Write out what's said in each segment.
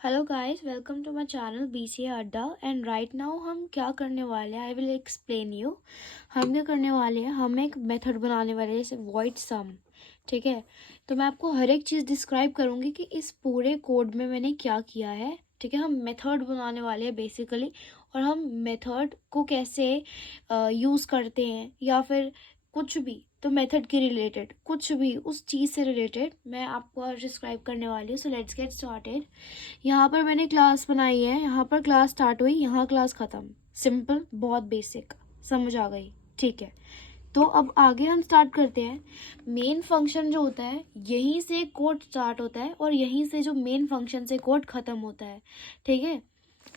Hello guys, welcome to my channel BCA अड्डा। And right now हम क्या करने वाले हैं, आई विल एक्सप्लेन यू। हम क्या करने वाले हैं, हम एक मेथड बनाने वाले हैं, जैसे वॉइड सम। ठीक है, तो मैं आपको हर एक चीज़ डिस्क्राइब करूँगी कि इस पूरे कोड में मैंने क्या किया है। ठीक है, हम मेथड बनाने वाले हैं बेसिकली, और हम मेथड को कैसे यूज़ करते हैं या फिर कुछ भी, तो मेथड के रिलेटेड कुछ भी उस चीज़ से रिलेटेड मैं आपको डिस्क्राइब करने वाली हूँ। So let's get started. यहाँ पर मैंने क्लास बनाई है, यहाँ पर क्लास स्टार्ट हुई, यहाँ क्लास ख़त्म। सिंपल, बहुत बेसिक, समझ आ गई। ठीक है, तो अब आगे हम स्टार्ट करते हैं। मेन फंक्शन जो होता है, यहीं से कोड स्टार्ट होता है और यहीं से जो मेन फंक्शन से कोड ख़त्म होता है। ठीक है,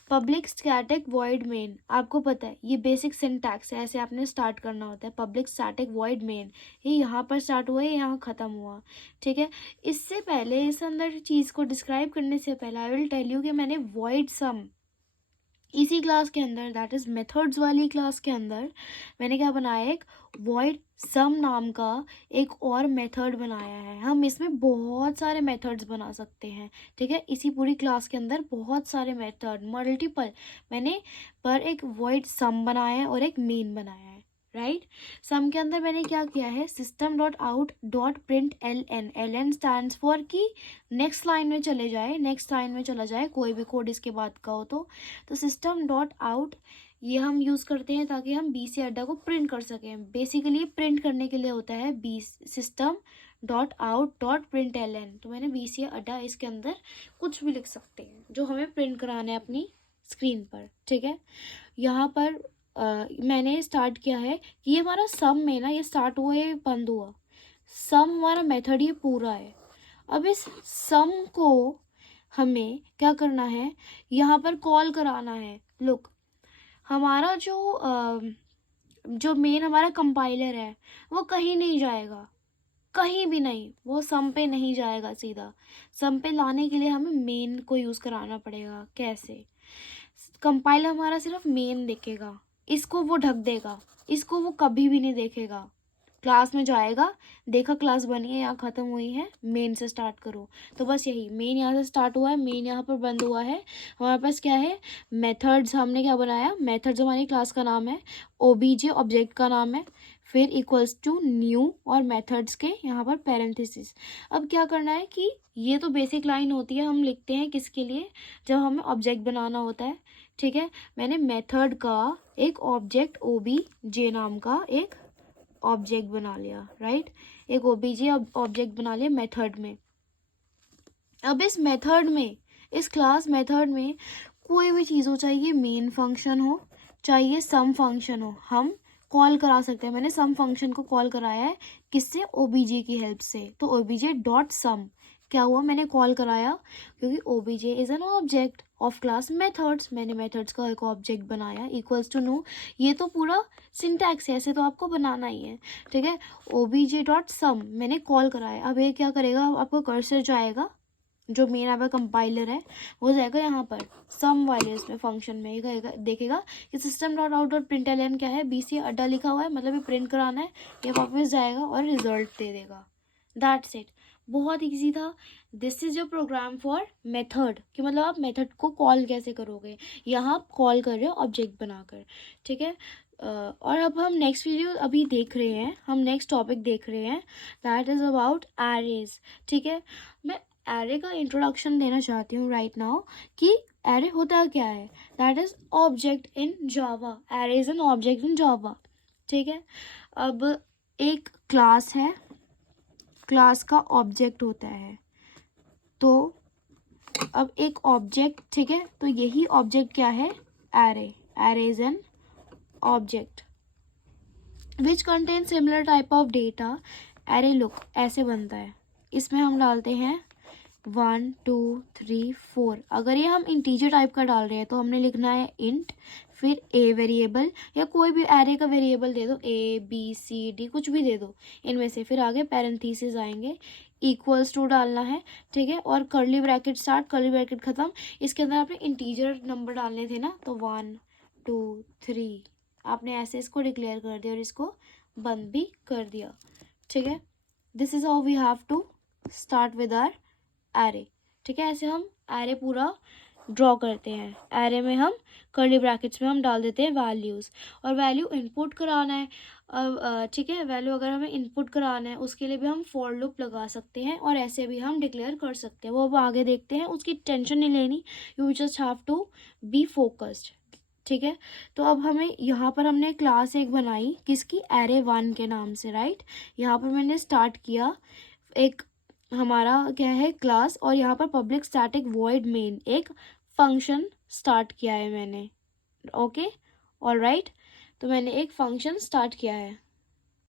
पब्लिक स्टैटिक वॉइड मेन, आपको पता है ये बेसिक सिंटैक्स है, ऐसे आपने स्टार्ट करना होता है। पब्लिक स्टैटिक वॉइड मेन, ये यहाँ पर स्टार्ट हुआ, ये यहाँ ख़त्म हुआ। ठीक है, इससे पहले इस अंदर चीज़ को डिस्क्राइब करने से पहले आई विल टेल यू कि मैंने वॉइड सम इसी क्लास के अंदर, दैट इज़ मेथड्स वाली क्लास के अंदर, मैंने क्या बनाया, एक वॉइड सम नाम का एक और मेथड बनाया है। हम इसमें बहुत सारे मेथड्स बना सकते हैं। ठीक है, इसी पूरी क्लास के अंदर बहुत सारे मेथड, मल्टीपल, मैंने पर एक वॉइड सम बनाया है और एक मेन बनाया है। राइट, सम के अंदर मैंने क्या किया है, system dot out dot print L N stand for कि नेक्स्ट लाइन में चले जाए, नेक्स्ट लाइन में चला जाए, कोई भी कोड इसके बाद का हो तो सिस्टम डॉट आउट ये हम यूज़ करते हैं ताकि हम BCA अड्डा को प्रिंट कर सकें। बेसिकली प्रिंट करने के लिए होता है बी system dot out dot print LN। तो मैंने BCA अड्डा, इसके अंदर कुछ भी लिख सकते हैं जो हमें प्रिंट कराना है अपनी स्क्रीन पर। ठीक है, यहाँ पर मैंने स्टार्ट किया है कि ये हमारा सम में ना, ये स्टार्ट हुआ, ये बंद हुआ, सम हमारा मेथड ये पूरा है। अब इस सम को हमें क्या करना है, यहाँ पर कॉल कराना है। लुक, हमारा जो मेन हमारा कंपाइलर है, वो कहीं नहीं जाएगा, कहीं भी नहीं, वो सम पे नहीं जाएगा सीधा। सम पे लाने के लिए हमें मेन को यूज़ कराना पड़ेगा। कैसे, कंपाइलर हमारा सिर्फ मेन देखेगा, इसको वो ढक देगा, इसको वो कभी भी नहीं देखेगा। क्लास में जाएगा, देखा क्लास बनी है, यहाँ ख़त्म हुई है, मेन से स्टार्ट करो। तो बस यही, मेन यहाँ से स्टार्ट हुआ है, मेन यहाँ पर बंद हुआ है। हमारे पास क्या है, मेथड्स, हमने क्या बनाया, मेथड्स हमारी क्लास का नाम है, OBJ ऑब्जेक्ट का नाम है, फिर इक्वल्स टू न्यू और मेथड्स के यहाँ पर पैरेंथेसिस। अब क्या करना है कि ये तो बेसिक लाइन होती है, हम लिखते हैं किसके लिए, जब हमें ऑब्जेक्ट बनाना होता है। ठीक है, मैंने मेथड का एक ऑब्जेक्ट OBJ नाम का एक ऑब्जेक्ट बना लिया। राइट, एक OBJ ऑब्जेक्ट बना लिया मेथड में। अब इस मेथड में, इस क्लास मेथड में कोई भी चीज़ हो, चाहिए मेन फंक्शन हो, चाहिए सम फंक्शन हो, हम कॉल करा सकते हैं। मैंने सम फंक्शन को कॉल कराया है, किससे, OBJ की हेल्प से। तो OBJ डॉट सम क्या हुआ, मैंने कॉल कराया, क्योंकि OBJ is an object of class methods. मैंने मेथड्स का एक ऑब्जेक्ट बनाया, इक्वल्स टू नो, ये तो पूरा सिंटैक्स है, ऐसे तो आपको बनाना ही है। ठीक है, OBJ डॉट सम मैंने कॉल कराया। अब ये क्या करेगा, आपको कर्सर जाएगा, जो मेन आपका कंपाइलर है वो जाएगा यहाँ पर सम वाले इसमें फंक्शन में, ये देखेगा कि system dot out dot print LN क्या है, BCA अड्डा लिखा हुआ है, मतलब ये प्रिंट कराना है, ये वापस जाएगा और रिजल्ट दे देगा। दैट्स इट, बहुत ईजी था। This is your program for method, कि मतलब आप मेथड को कॉल कैसे करोगे, यहाँ आप कॉल कर रहे हो ऑब्जेक्ट बनाकर। ठीक है, और अब हम नेक्स्ट वीडियो अभी देख रहे हैं, हम नेक्स्ट टॉपिक देख रहे हैं, दैट इज़ अबाउट एरेज। ठीक है, मैं एरे का इंट्रोडक्शन देना चाहती हूँ राइट नाउ, कि एरे होता क्या है, that is object in Java, array is an object in Java. ठीक है, अब एक क्लास है, क्लास का ऑब्जेक्ट होता है, तो अब एक ऑब्जेक्ट, ठीक है, तो यही ऑब्जेक्ट क्या है, array, array is an object which contain similar type of data. Array look ऐसे बनता है, इसमें हम डालते हैं 1 2 3 4। अगर ये हम इंटीजर टाइप का डाल रहे हैं तो हमने लिखना है इंट, फिर ए वेरिएबल, या कोई भी एरे का वेरिएबल दे दो, ABCD कुछ भी दे दो इनमें से, फिर आगे पैरेंथेसिस आएंगे, इक्वल्स टू डालना है। ठीक है, और curly bracket start, curly bracket खत्म। इसके अंदर आपने इंटीजर नंबर डालने थे ना, तो 1 2 3 आपने ऐसे इसको डिक्लेयर कर दिया और इसको बंद भी कर दिया। ठीक है, this is how we have to start with our array. ठीक है। ऐसे हम एरे पूरा ड्रॉ करते हैं। एरे में हम कर्ली ब्रैकेट्स में हम डाल देते हैं वैल्यूज़, और वैल्यू इनपुट कराना है। अब ठीक है, वैल्यू अगर हमें इनपुट कराना है उसके लिए भी हम फॉर लूप लगा सकते हैं, और ऐसे भी हम डिक्लेयर कर सकते हैं। वो अब आगे देखते हैं, उसकी टेंशन नहीं लेनी, you just have to be focused. ठीक है, तो अब हमें यहाँ पर हमने क्लास एक बनाई किसकी, एरे 1 के नाम से, राइट। यहाँ पर मैंने स्टार्ट किया एक हमारा क्या है क्लास, और यहाँ पर पब्लिक स्टैटिक वॉइड मेन एक फंक्शन स्टार्ट किया है मैंने। ओके, ऑलराइट, तो मैंने एक फंक्शन स्टार्ट किया है।